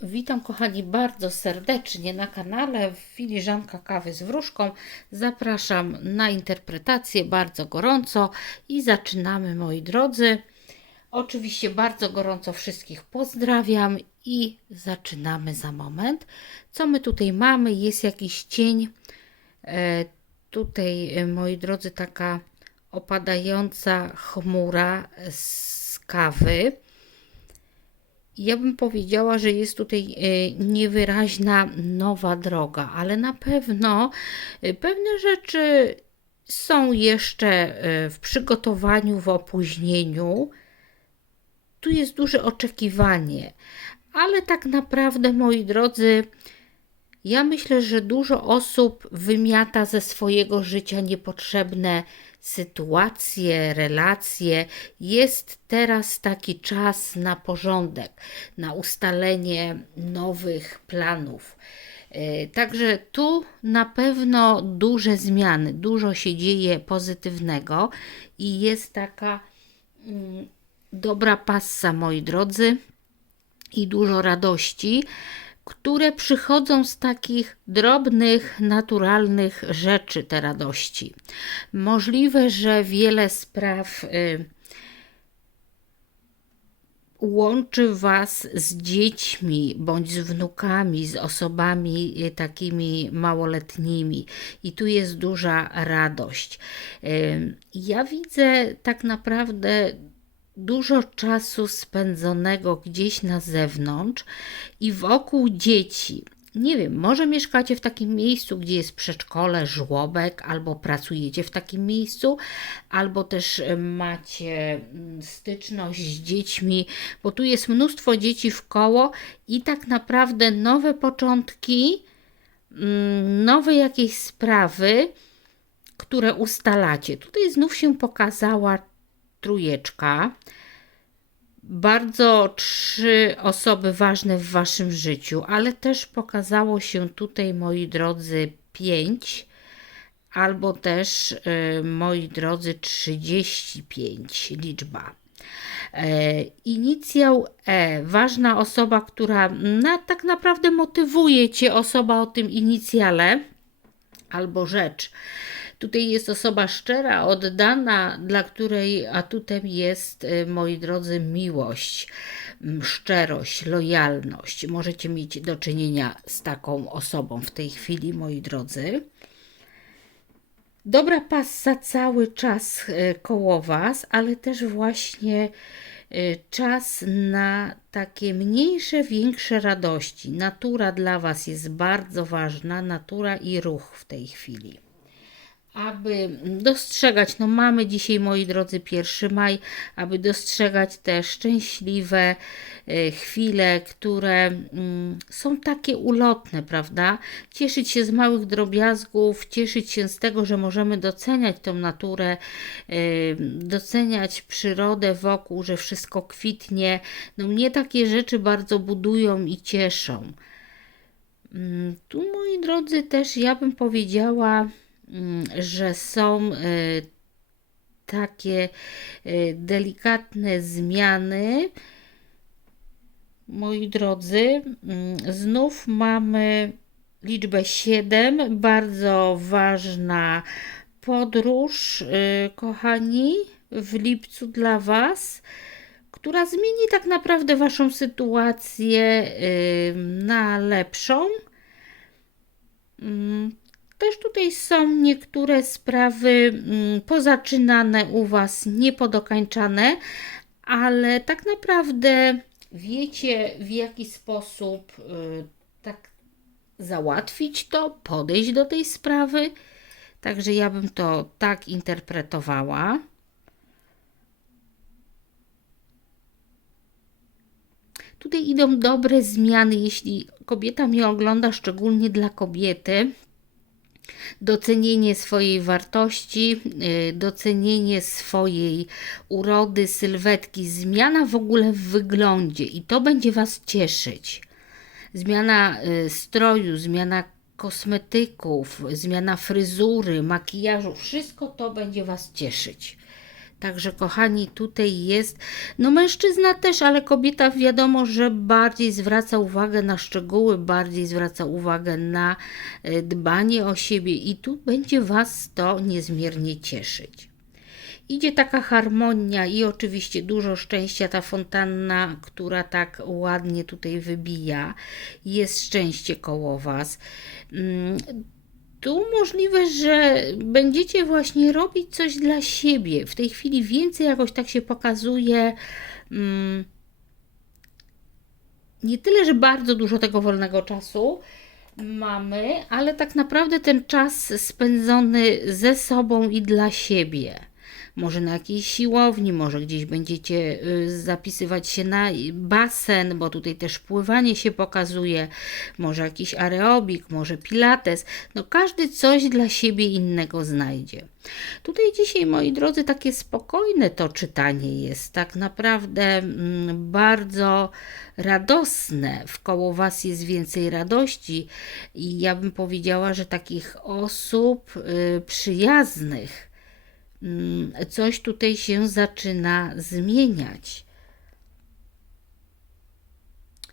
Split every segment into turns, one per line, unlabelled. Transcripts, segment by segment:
Witam kochani bardzo serdecznie na kanale Filiżanka Kawy z Wróżką. Zapraszam na interpretację bardzo gorąco i zaczynamy moi drodzy. Oczywiście bardzo gorąco wszystkich pozdrawiam i zaczynamy za moment. Co my tutaj mamy? Jest jakiś cień. E, tutaj, e, moi drodzy, taka opadająca chmura z kawy. Ja bym powiedziała, że jest tutaj e, niewyraźna nowa droga, ale na pewno e, pewne rzeczy są jeszcze e, w przygotowaniu, w opóźnieniu. Tu jest duże oczekiwanie, ale tak naprawdę, moi drodzy, ja myślę, że dużo osób wymiata ze swojego życia niepotrzebne sytuacje, relacje. Jest teraz taki czas na porządek, na ustalenie nowych planów. E, Także tu na pewno duże zmiany, dużo się dzieje pozytywnego i jest taka mm, dobra passa, moi drodzy, i dużo radości, które przychodzą z takich drobnych, naturalnych rzeczy, te radości. Możliwe, że wiele spraw y, łączy Was z dziećmi bądź z wnukami, z osobami y, takimi małoletnimi, i tu jest duża radość. Y, Ja widzę tak naprawdę dużo czasu spędzonego gdzieś na zewnątrz i wokół dzieci. Nie wiem, może mieszkacie w takim miejscu, gdzie jest przedszkole, żłobek, albo pracujecie w takim miejscu, albo też e, macie mm, styczność z dziećmi, bo tu jest mnóstwo dzieci w koło i tak naprawdę nowe początki, mm, nowe jakieś sprawy, które ustalacie. Tutaj znów się pokazała trójeczka. Bardzo trzy osoby ważne w waszym życiu, ale też pokazało się tutaj, moi drodzy, pięć albo też, y, moi drodzy, 35 liczba. E, Inicjał E, ważna osoba, która na, tak naprawdę motywuje cię, osoba o tym inicjale albo rzecz. Tutaj jest osoba szczera, oddana, dla której atutem jest, y, moi drodzy, miłość, szczerość, lojalność. Możecie mieć do czynienia z taką osobą w tej chwili, moi drodzy. Dobra passa cały czas y, koło Was, ale też właśnie y, czas na takie mniejsze, większe radości. Natura dla Was jest bardzo ważna, natura i ruch w tej chwili aby dostrzegać, no mamy dzisiaj, moi drodzy, 1 maj, aby dostrzegać te szczęśliwe e, chwile, które mm, są takie ulotne, prawda? Cieszyć się z małych drobiazgów, cieszyć się z tego, że możemy doceniać tą naturę, e, doceniać przyrodę wokół, że wszystko kwitnie. No mnie takie rzeczy bardzo budują i cieszą. Mm, Tu, moi drodzy, też ja bym powiedziała, że są y, takie y, delikatne zmiany. Moi drodzy, mm, znów mamy liczbę 7, bardzo ważna podróż, y, kochani, w lipcu dla Was, która zmieni tak naprawdę Waszą sytuację na lepszą. Też tutaj są niektóre sprawy mm, pozaczynane u Was, niepodokańczane, ale tak naprawdę wiecie w jaki sposób y, tak załatwić to, podejść do tej sprawy. Także ja bym to tak interpretowała. Tutaj idą dobre zmiany, jeśli kobieta mnie ogląda, szczególnie dla kobiety. Docenienie swojej wartości, y, docenienie swojej urody, sylwetki, zmiana w ogóle w wyglądzie i to będzie Was cieszyć. Zmiana y, stroju, zmiana kosmetyków, zmiana fryzury, makijażu, wszystko to będzie Was cieszyć. Także, kochani, tutaj jest, no mężczyzna też, ale kobieta wiadomo, że bardziej zwraca uwagę na szczegóły, bardziej zwraca uwagę na e, dbanie o siebie i tu będzie Was to niezmiernie cieszyć. Idzie taka harmonia i oczywiście dużo szczęścia. Ta fontanna, która tak ładnie tutaj wybija, jest szczęście koło Was. Tu możliwe, że będziecie właśnie robić coś dla siebie. W tej chwili więcej jakoś tak się pokazuje. Mm, nie tyle, że bardzo dużo tego wolnego czasu mamy, ale tak naprawdę ten czas spędzony ze sobą i dla siebie może na jakiejś siłowni, może gdzieś będziecie y, zapisywać się na basen, bo tutaj też pływanie się pokazuje, może jakiś aerobik, może pilates. No każdy coś dla siebie innego znajdzie. Tutaj dzisiaj, moi drodzy, takie spokojne to czytanie jest, tak naprawdę mm, bardzo radosne. Wkoło Was jest więcej radości i ja bym powiedziała, że takich osób y, przyjaznych, coś tutaj się zaczyna zmieniać.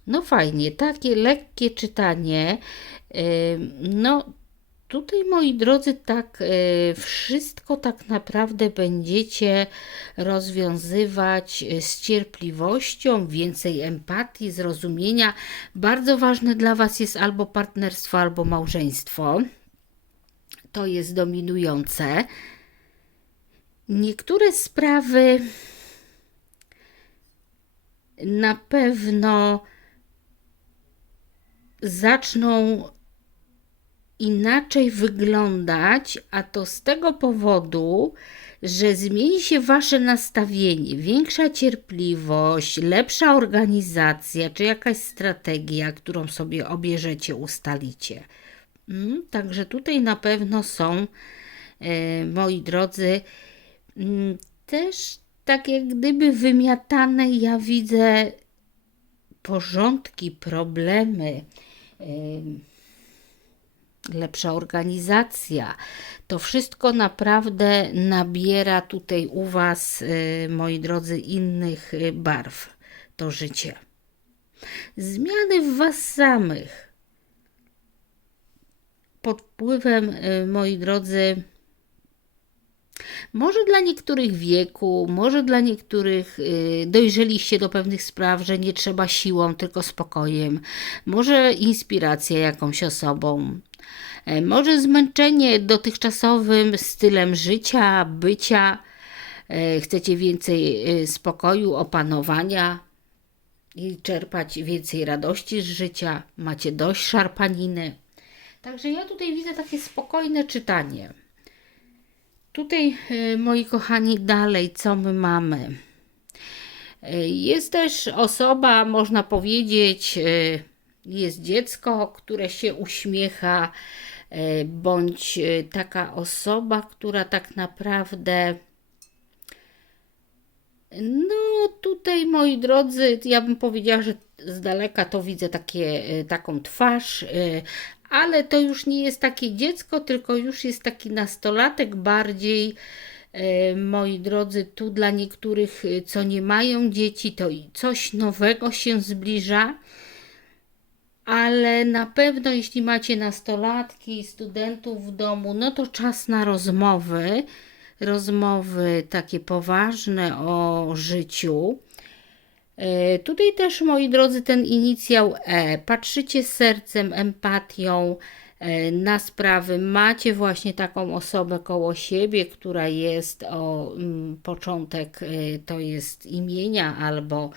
No fajnie, takie lekkie czytanie. No tutaj, moi drodzy, tak y, wszystko tak naprawdę będziecie rozwiązywać y, z cierpliwością, więcej empatii, zrozumienia. Bardzo ważne dla Was jest albo partnerstwo, albo małżeństwo. To jest dominujące. Niektóre sprawy na pewno zaczną inaczej wyglądać, a to z tego powodu, że zmieni się wasze nastawienie, większa cierpliwość, lepsza organizacja, czy jakaś strategia, którą sobie obierzecie, ustalicie. Mm, także tutaj na pewno są, e, moi drodzy, też tak jak gdyby wymiatane ja widzę porządki, problemy, lepsza organizacja. To wszystko naprawdę nabiera tutaj u Was, y, moi drodzy, innych y, barw. To życie. Zmiany w Was samych. Pod wpływem, y, moi drodzy, może dla niektórych wieku, może dla niektórych y, dojrzeliście do pewnych spraw, że nie trzeba siłą, tylko spokojem. Może inspiracja jakąś osobą. E, może zmęczenie dotychczasowym stylem życia, bycia. E, chcecie więcej y, spokoju, opanowania i czerpać więcej radości z życia. Macie dość szarpaniny. Także ja tutaj widzę takie spokojne czytanie. Tutaj, e, moi kochani, dalej, co my mamy? E, jest też osoba, można powiedzieć, e, jest dziecko, które się uśmiecha, bądź taka osoba, która tak naprawdę. No, tutaj, moi drodzy, ja bym powiedziała, że z daleka to widzę takie, taką twarz, ale to już nie jest takie dziecko, tylko już jest taki nastolatek bardziej. E, moi drodzy, tu dla niektórych, co nie mają dzieci, to coś nowego się zbliża, ale na pewno, jeśli macie nastolatki, studentów w domu, no to czas na rozmowy, rozmowy takie poważne o życiu. E, tutaj też, moi drodzy, ten inicjał E. Patrzycie sercem, empatią e, na sprawy. Macie właśnie taką osobę koło siebie, która jest o mm, początek, e, to jest imienia albo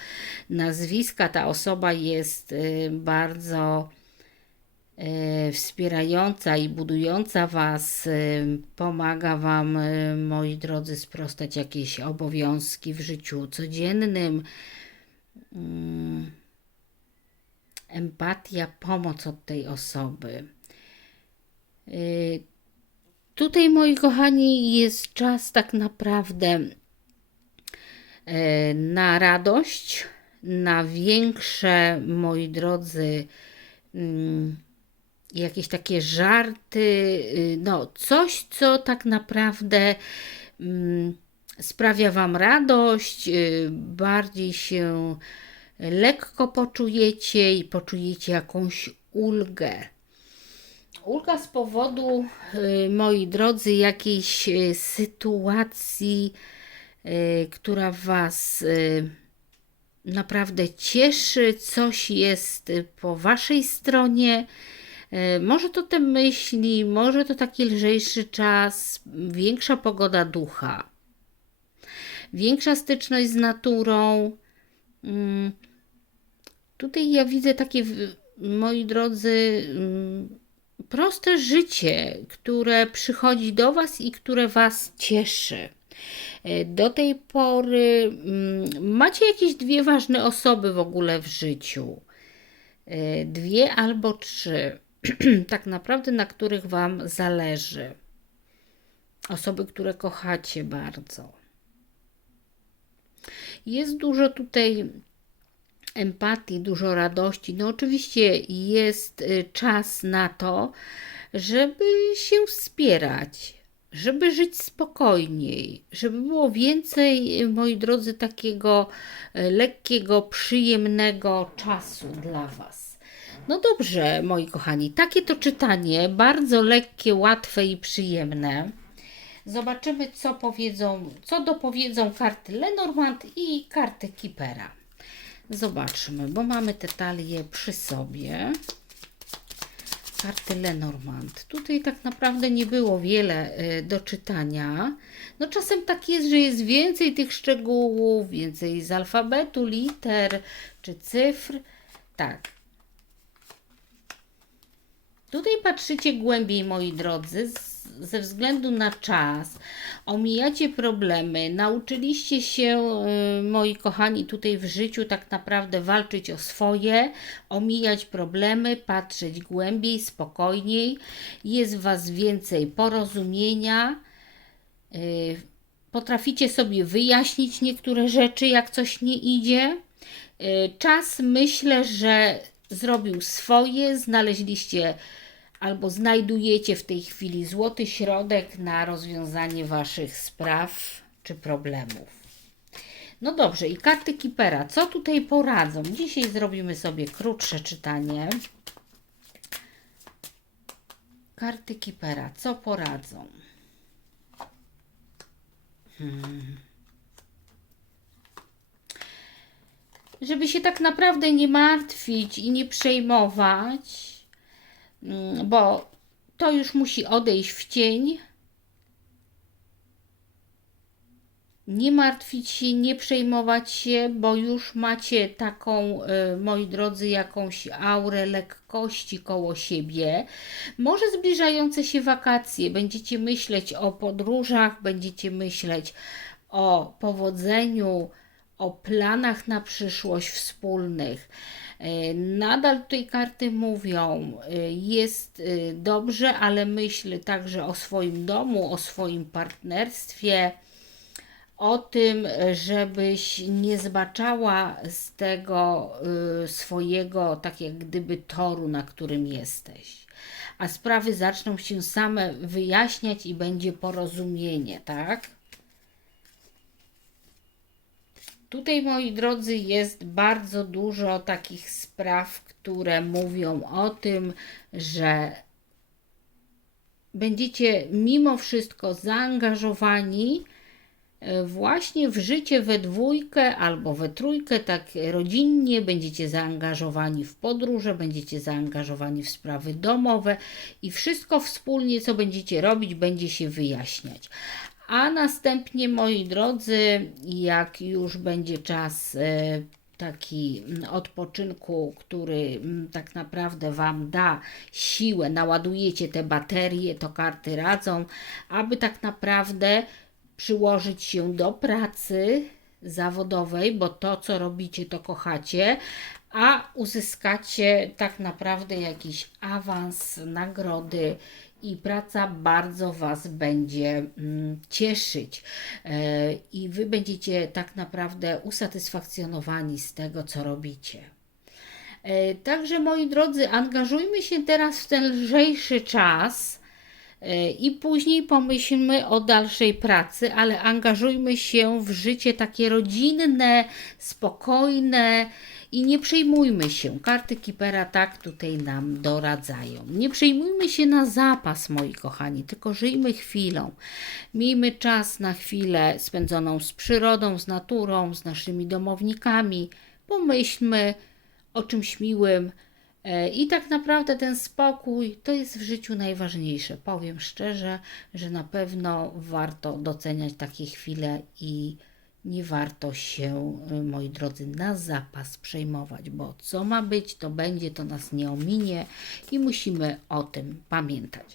nazwiska. Ta osoba jest bardzo wspierająca i budująca Was, pomaga Wam, moi drodzy, sprostać jakieś obowiązki w życiu codziennym Mm, empatia, pomoc od tej osoby. Tutaj, moi kochani, jest czas tak naprawdę na radość, na większe, moi drodzy, mm, jakieś takie żarty, y, no coś, co tak naprawdę mm, sprawia Wam radość, y, bardziej się lekko poczujecie i poczujecie jakąś ulgę. Ulga z powodu, y, moi drodzy, jakiejś sytuacji, która Was naprawdę cieszy, coś jest po Waszej stronie. Y, Może to te myśli, może to taki lżejszy czas, większa pogoda ducha, większa styczność z naturą. Mm, Tutaj ja widzę takie, moi drodzy, mm, proste życie, które przychodzi do Was i które Was cieszy. E, Do tej pory mm, macie jakieś dwie ważne osoby w ogóle w życiu. E, Dwie albo trzy, tak naprawdę, na których Wam zależy. Osoby, które kochacie bardzo. Jest dużo tutaj empatii, dużo radości. No oczywiście jest y, czas na to, żeby się wspierać, żeby żyć spokojniej, żeby było więcej, y, moi drodzy, takiego y, lekkiego, przyjemnego czasu dla Was. No dobrze, moi kochani, takie to czytanie, bardzo lekkie, łatwe i przyjemne. Zobaczymy, co powiedzą, co dopowiedzą karty Lenormand i karty Kipera. Zobaczmy, bo mamy te talie przy sobie. Karty Lenormand. Tutaj tak naprawdę nie było wiele y, do czytania. No czasem tak jest, że jest więcej tych szczegółów, więcej z alfabetu, liter czy cyfr. Tak. Tutaj patrzycie głębiej, moi drodzy, ze względu na czas. Omijacie problemy, nauczyliście się, y, moi kochani, tutaj w życiu tak naprawdę walczyć o swoje, omijać problemy, patrzeć głębiej, spokojniej. Jest w Was więcej porozumienia. Y, potraficie sobie wyjaśnić niektóre rzeczy, jak coś nie idzie. Y, Czas myślę, że zrobił swoje, znaleźliście albo znajdujecie w tej chwili złoty środek na rozwiązanie Waszych spraw czy problemów. No dobrze, i karty Kipera, co tutaj poradzą? Dzisiaj zrobimy sobie krótsze czytanie. Karty Kipera, co poradzą? Żeby się tak naprawdę nie martwić i nie przejmować, mm, bo to już musi odejść w cień. Nie martwić się, nie przejmować się, bo już macie taką, y, moi drodzy, jakąś aurę lekkości koło siebie. Może zbliżające się wakacje, będziecie myśleć o podróżach, będziecie myśleć o powodzeniu, o planach na przyszłość wspólnych. E, Nadal tutaj karty mówią, e, jest e, dobrze, ale myśl także o swoim domu, o swoim partnerstwie, o tym, żebyś nie zbaczała z tego swojego, tak jak gdyby, toru, na którym jesteś. A sprawy zaczną się same wyjaśniać i będzie porozumienie, tak? Tutaj, moi drodzy, jest bardzo dużo takich spraw, które mówią o tym, że będziecie mimo wszystko zaangażowani e, właśnie w życie we dwójkę albo we trójkę, tak rodzinnie, będziecie zaangażowani w podróże, będziecie zaangażowani w sprawy domowe i wszystko wspólnie, co będziecie robić, będzie się wyjaśniać. A następnie, moi drodzy, jak już będzie czas e, taki mm, odpoczynku, który mm, tak naprawdę Wam da siłę, naładujecie te baterie, to karty radzą, aby tak naprawdę przyłożyć się do pracy zawodowej, bo to, co robicie, to kochacie, a uzyskacie tak naprawdę jakiś awans, nagrody i praca bardzo Was będzie mm, cieszyć. E, I Wy będziecie tak naprawdę usatysfakcjonowani z tego, co robicie. E, Także moi drodzy, angażujmy się teraz w ten lżejszy czas. E, I później pomyślmy o dalszej pracy, ale angażujmy się w życie takie rodzinne, spokojne i nie przejmujmy się. Karty Kipera tak tutaj nam doradzają. Nie przejmujmy się na zapas, moi kochani, tylko żyjmy chwilą. Miejmy czas na chwilę spędzoną z przyrodą, z naturą, z naszymi domownikami. Pomyślmy o czymś miłym. E, I tak naprawdę ten spokój to jest w życiu najważniejsze. Powiem szczerze, że na pewno warto doceniać takie chwile i nie warto się, y, moi drodzy, na zapas przejmować, bo co ma być, to będzie, to nas nie ominie i musimy o tym pamiętać.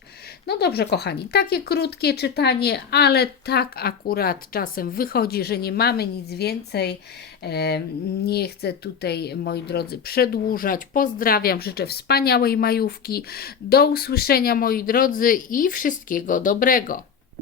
No dobrze, kochani, takie krótkie czytanie, ale tak akurat czasem wychodzi, że nie mamy nic więcej. Em, Nie chcę tutaj, moi drodzy, przedłużać. Pozdrawiam, życzę wspaniałej majówki. Do usłyszenia, moi drodzy, i wszystkiego dobrego.